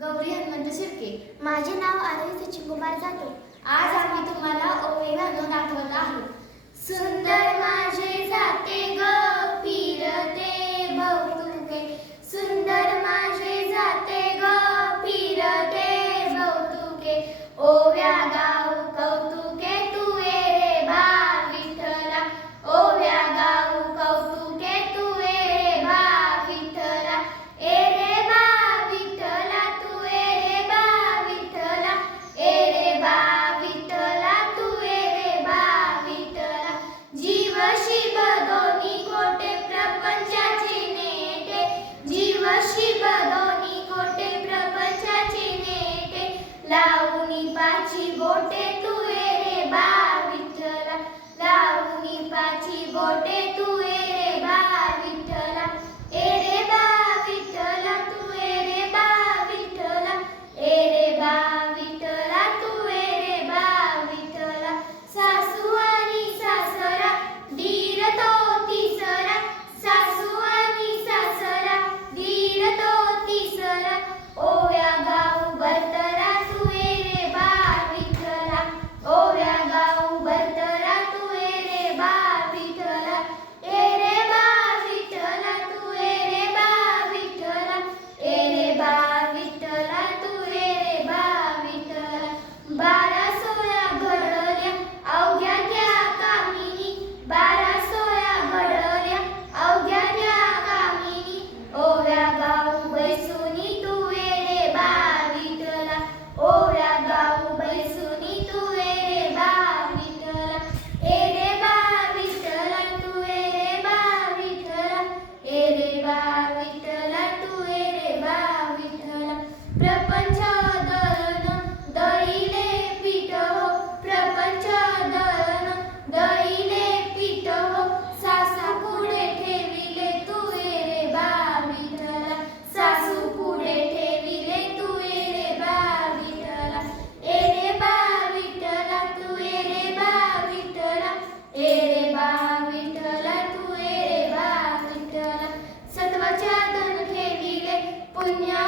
गौरी हनुमंत शिर्के. माझे नाव आरोही सचिन कुमार जाधव. आज आम्ही तुम्हाला ओवी घालून दाखवत आहोत. सुंदर माझे जाते ग फिरते भौतुके, सुंदर माझे जाते ग फिरते भौतुके, ओव्या गाऊ कौतुके तुए रे बा विठ्ठला, ओव्या गाऊ कौतुके तुए रे बा विठ्ठला, ए रे बा विठ्ठला तुए रे बा विठ्ठला, ए रे बा विठ्ठला तुए रे बा विठ्ठला, जीव शिव दोन्ही कोटे प्रपंचाचे नेटे, जीव शिव दोन्ही कोटे प्रपंचाचे नेटे, लावूनी पाची बोटे तुए रे बा विठ्ठला, लावूनी पाची बोटे तुए रे बा विठ्ठला, ए रे बा विठ्ठला तुए रे बा विठ्ठला, ए रे बा विठ्ठला तुए रे बा विठ्ठला, सासू आणि सासरा दीर तो तिसरा, सासू आणि सासरा दीर तो तिसरा, ओव्या गाऊ बर्तरा तुए रे बा विठ्ठला, ओव्या गाऊ बर्तरा तुए रे बा विठ्ठला, ए रे बा विठ्ठला तुए रे बा विठ्ठला, ए रे बा विठ्ठला तुए रे बा विठ्ठला, 12 घडल्या अवघ्या त्या कामिनी, 12 घडल्या अवघ्या त्या कामिनी, ओव्या गाऊ बैसुनी तुए रे बा विठ्ठला, ओव्या गाऊ बैसुनी तुए रे बा विठ्ठला, ए रे बा विठ्ठला तुए रे बा विठ्ठला, ए रे बा विठ्ठला तुए रे बा विठ्ठला, प्रपंच दळण दळीले पीठ हो, प्रपंच दळण दळीले पीठ हो, सासू पुढे ठेविले तुए रे बा विठ्ठला, सासू पुढे ठेविले तुए रे बा विठ्ठला, ए रे बा विठ्ठला तुए रे बा विठ्ठला, ए रे बा विठ्ठला तुए रे बा विठ्ठला, सत्वाच्या धन ठेविले पुण्य